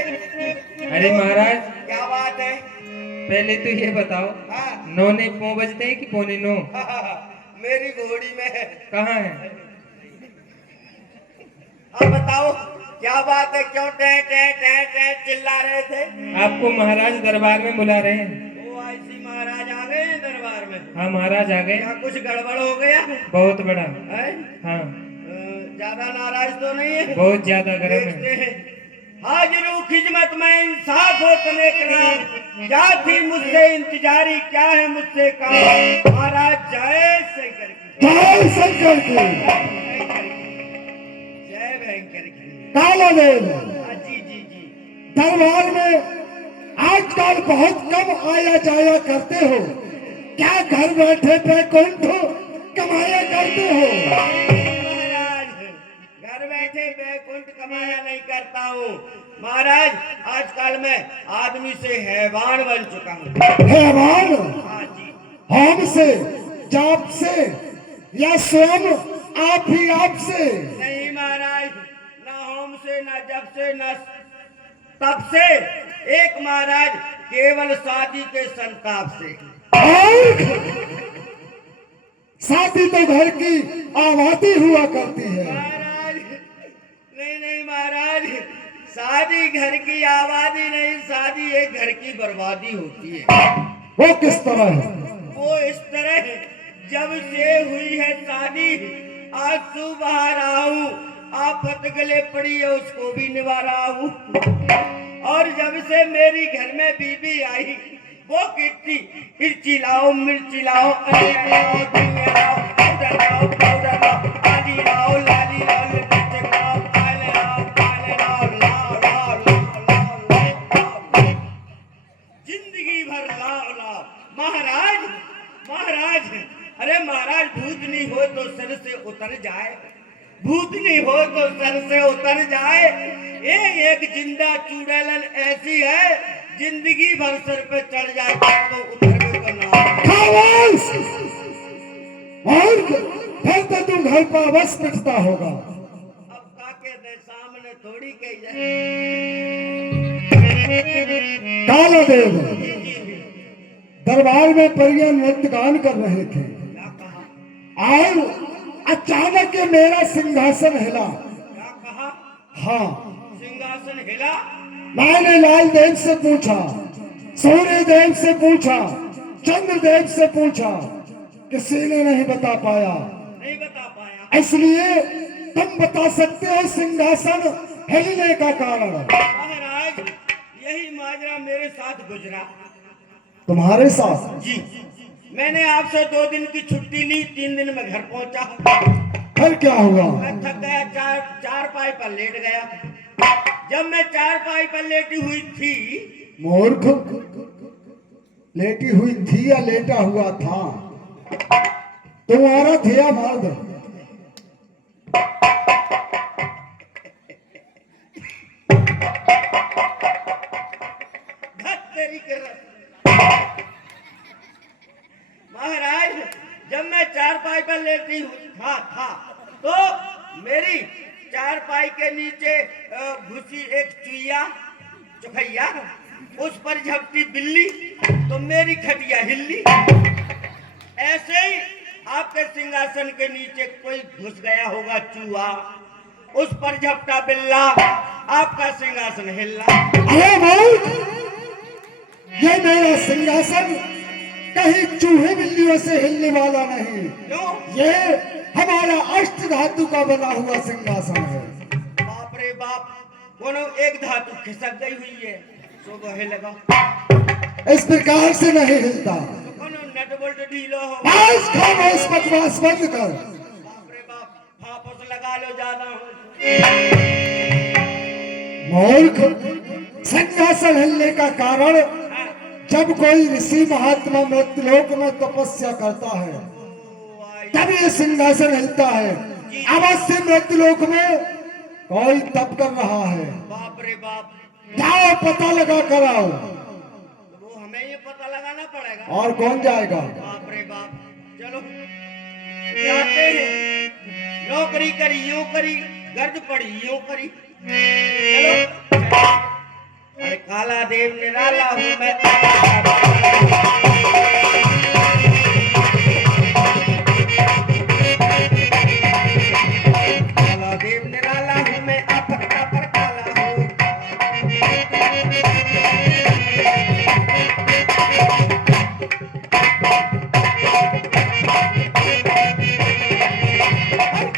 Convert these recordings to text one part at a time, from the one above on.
अरे महाराज, क्या बात है? पहले तो ये बताओ, हाँ। 9 ने पौ बजते हैं कि पौने 9? मेरी घोड़ी में है। कहाँ है? अब बताओ क्या बात है? क्यों टे टे टे टे चिल्ला रहे थे? आपको महाराज दरबार में बुला रहे हैं। वो ऐसी महाराज आ गए हैं दरबार में? हाँ महाराज आ गए। क्या कुछ गड़बड़ हो गया? बहुत बड़ा। है? हाँ। ज्यादा नाराज तो नहीं है? बहुत ज्यादा गर्म देखते है। हैं। हाजिरू खिदमत में इंसाफ हो तने करना, क्या थी मुझसे इंतजारी, क्या है मुझसे काम। महाराज जय शंकर की, जय शंकर की, जय भयंकर की। काला देव जी जी जी। दरबार में आजकल बहुत कम आया जाया करते हो, क्या घर बैठे बैकुंठ कमाया करते हो? महाराज घर बैठे बैकुंठ कमाया नहीं करता हूँ महाराज। आजकल मैं आदमी से हैवान बन चुका हूँ। हैवान? हाँ जी। होम से, जाप से, या स्वयं आप ही आप से? नहीं महाराज, ना होम से, ना जब से, ना तब से, एक महाराज केवल शादी के संताप से। और शादी तो घर की आबादी हुआ करती है। महाराज नहीं नहीं महाराज, शादी घर की आबादी नहीं, शादी एक घर की बर्बादी होती है। वो किस तरह है? वो इस तरह, जब से हुई है शादी, आंसू बहा रहा हूँ, आफत गले पड़ी है उसको भी निभा रहा हूँ। और जब से मेरी घर में बीबी आई, वो कहती मिर्ची लाओ, मिर्ची लाओ, अनियन लाओ, धनिया लाओ, पाउडर लाओ, पाउडर लाओ, लाली लाओ, लाली लाओ, लिपस्टिक लाओ, काले लाओ, काले लाओ, लाओ लाओ लाओ लाओ लाओ, जिंदगी भर लाओ लाओ। महाराज महाराज, अरे महाराज भूतनी हो तो सर से उतर जाए, भूतनी हो तो सर से उतर जाए। एक जिंदा चुड़ैलन ऐसी है, जिंदगी भर सर पे चढ़ जाए तो उतर को ना। खामोश! और फिर तो तुम घर पर बस पिटता होगा। अब काके दे सामने थोड़ी कही जाए। काला देव जी जी जी। दरबार में परियां नृत्य गान कर रहे थे क्या कहा? और अचानक मेरा सिंहासन हिला। क्या कहा? हाँ, सिंहासन हिला? मैंने लाल देव से पूछा, सूर्य देव से पूछा, चंद्र देव से पूछा, किसी ने नहीं बता पाया। नहीं बता पाया? इसलिए तुम बता सकते हो सिंहासन हिलने का कारण। महाराज यही माजरा मेरे साथ गुजरा। तुम्हारे साथ? जी। मैंने आपसे 2 दिन की छुट्टी ली, 3 दिन में घर पहुंचा। फिर क्या हुआ? मैं थक गया, चार पाई पर लेट गया। जब मैं 4 पाई पर लेटी हुई थी। मूर्ख, लेटी हुई थी या लेटा हुआ था? तुम औरत है या मर्द? तेरी कर महाराज, जब मैं 4 पाई पर लेटी था तो मेरी 4 पाई के नीचे घुसी एक चुईया चुखैया, उस पर झपटी बिल्ली तो मेरी खटिया हिल्ली। ऐसे ही आपके सिंहासन के नीचे कोई घुस गया होगा चूहा, उस पर झपटा बिल्ला, आपका सिंहासन हिल्ला। अरे मूर्ख, ये मेरा सिंहासन कहीं चूहे बिल्लियों से हिलने वाला नहीं। क्यों? ये हमारा अष्ट धातु का बना हुआ सिंहासन है। बाप रे बाप, कोनो एक धातु खिसक गई हुई है, सो बहे लगा। इस प्रकार से नहीं हिलता। तो कोनो नट बोल्ट ढीलो हो। बस खामोश, बकवास बंद कर। बाप रे बाप, फापस लगा लो ज्यादा हो। मूर्ख, सिंहासन हिलने का कारण जब कोई ऋषि महात्मा मृत्युलोक में तपस्या करता है तब ये सिंहासन हिलता है। अवश्य मृत्युलोक में कोई तप कर रहा है। बाप रे बाप, जाओ पता लगा कर आओ। तो वो हमें ये पता लगाना पड़ेगा। और कौन जाएगा? बाप रे बाप, चलो जाते हैं। नौकरी करी यूं करी, गर्ज पड़ी यूं करी, चलो अरे काला देव निराला हूँ मैं, काला देव निराला हूँ मैं, आफत का पर काला हूँ।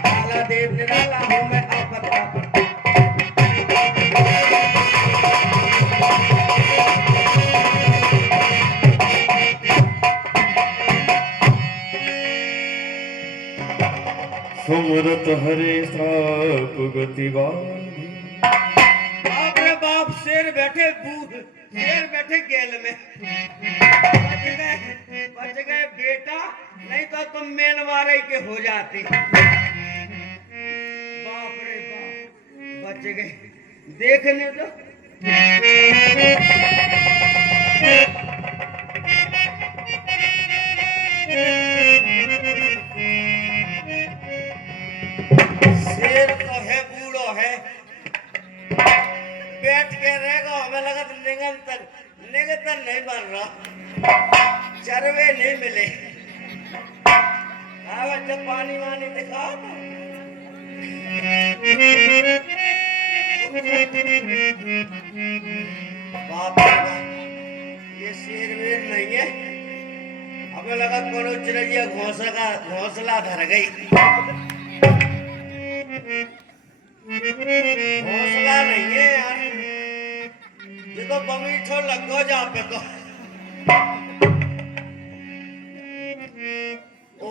काला देव निराला हूँ मैं, आफत का पर सुमरत हरे साप गतिवादी। बाप रे बाप, शेर बैठे गेल में। बच गए बेटा, नहीं तो तुम मेनवारे के हो जाते। बाप रे बाप, बच गए। देखने तो शेर तो है, बूढ़ो है, बैठ के रहेगा। हमें लगा तो निगंतन नहीं बन रहा, चरवे नहीं मिले। हाँ बच्चा, पानी वानी दिखा दो। बाप रे बाप, ये शेर वेर नहीं है। हमें लगा कोनो चिड़िया घोंसला धर गई। घोंसला नहीं है यार, ये तो बमीठो लगो जा पे को। ओ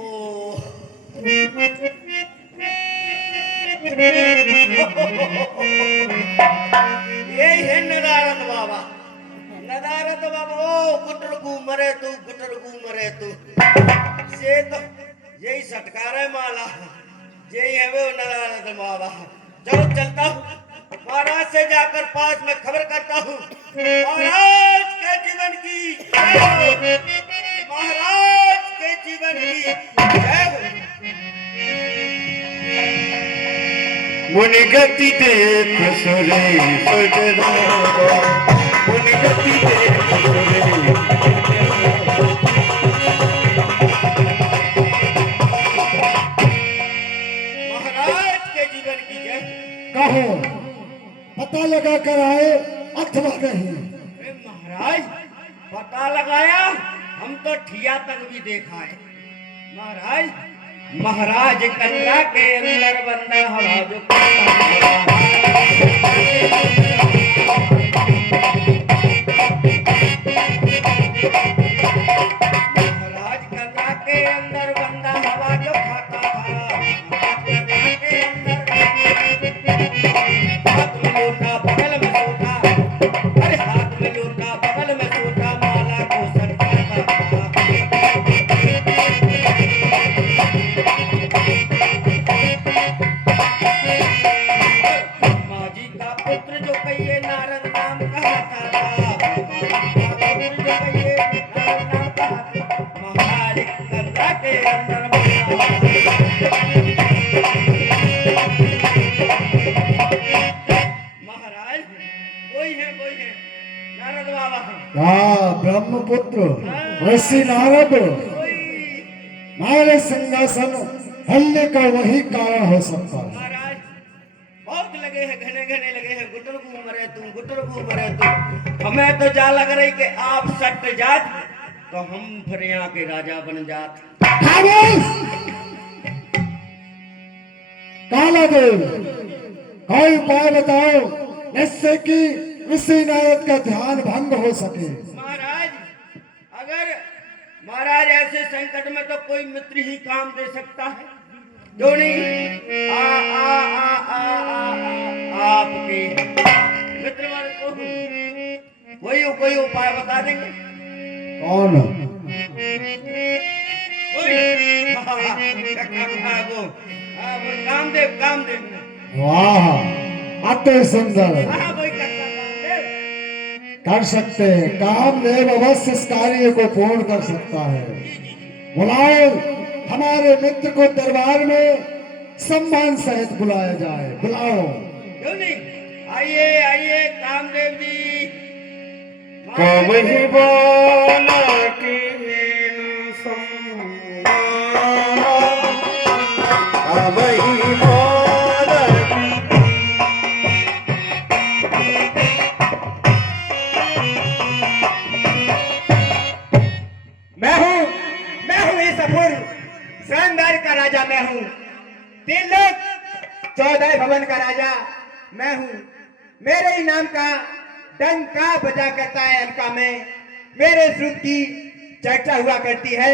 यही है नदारत बाबा, नदारत बाबा। ओ गुटरगू मरे तू से तो यही सटकार है माला, यही है वो नदारत बाबा। चलो चलता हूँ, महाराज से जाकर पास में खबर करता हूँ। महाराज के जीवन की जय हो, महाराज के जीवन की जय हो। मुनिगति देख सुरे सजनावा, मुनिगति देख सुरे। महाराज के जीवन की जय। कहो, पता लगा कर आए अथवा नहीं? अरे महाराज, पता लगाया, हम तो ठिया तक भी देखा है। महाराज कटरा के अंदर बंदा हवा जो महाराज कटरा के अंदर बंदा हवा जो खाता था। कटरा के अंदर हाथ में लोटा बगल में सोटा, अरे हाथ में लोटा बगल में सोटा, माला को सटकाता था। माजी का पुत्र जो कहिए नारद नाम कहता था, माजी का पुत्र जो कहिए नारद नाम कहता। महाराज कटरा के अंदर महाराज वही है नारद बाबा। हाँ, ब्रह्मपुत्र ऋषि नारद। वही हमारे सिंहासन हल्ले का वही कारण हो सकता है। महाराज बहुत लगे हैं, घने लगे हैं। गुटरगू मरे तुम। हमें तो जा लग रही कि आप सट जात तो हम फिर यहाँ के राजा बन जात। खामोश! काला देव, कोई उपाय बताओ जिससे कि ऋषि नारद का ध्यान भंग हो सके। महाराज, अगर महाराज ऐसे संकट में तो कोई मित्र ही काम दे सकता है। क्यों नहीं? आपके मित्र वाले को कोई उपाय बता देंगे। कौन? कामदेव। वाह, अति सुंदर। वही करता कामदेव। कर सकते हैं, कामदेव अवश्य इस कार्य को पूर्ण कर सकता है। बुलाओ, हमारे मित्र को दरबार में सम्मान सहित बुलाया जाए। बुलाओ। क्यों नहीं? आइए कामदेव जी, कवहि बालकी कवहि बालकी मैं हूँ इस अपूर्व शानदार का राजा मैं हूँ। 3 लोक 14 भवन का राजा मैं हूँ। मेरे ही नाम का डंका बजा करता है अलका में, मेरे रूप की चर्चा हुआ करती है।